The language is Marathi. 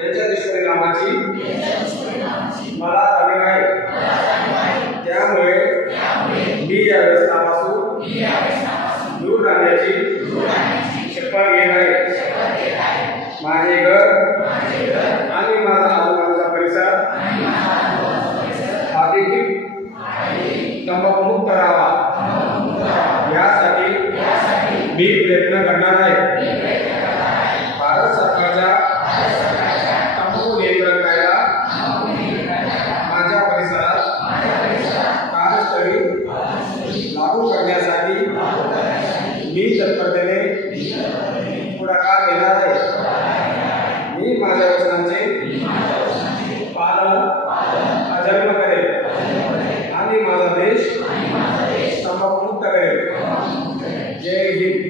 याच्या दुष्परिणामाची मला जाणीव आहे, त्यामुळे मी या व्यसनापासून दूर राहण्याची शपथ घेत आहे. माझे घर आणि माझा आजूबाजूचा परिसर हा देखील तंबाखूमुक्त करावा, यासाठी मी प्रयत्न करणार आहे. भारत सरकारच्या तंबाखू नियंत्रण कायदा माझ्या परिसरात कार्यस्थळी लागू करण्यासाठी मी तत्परतेने पुढाकार घेणार आहे. मी माझ्या वचनांचे पालन अजन्म करेल आणि माझा देश तंबाखूमुक्त करेल. जय हिंद.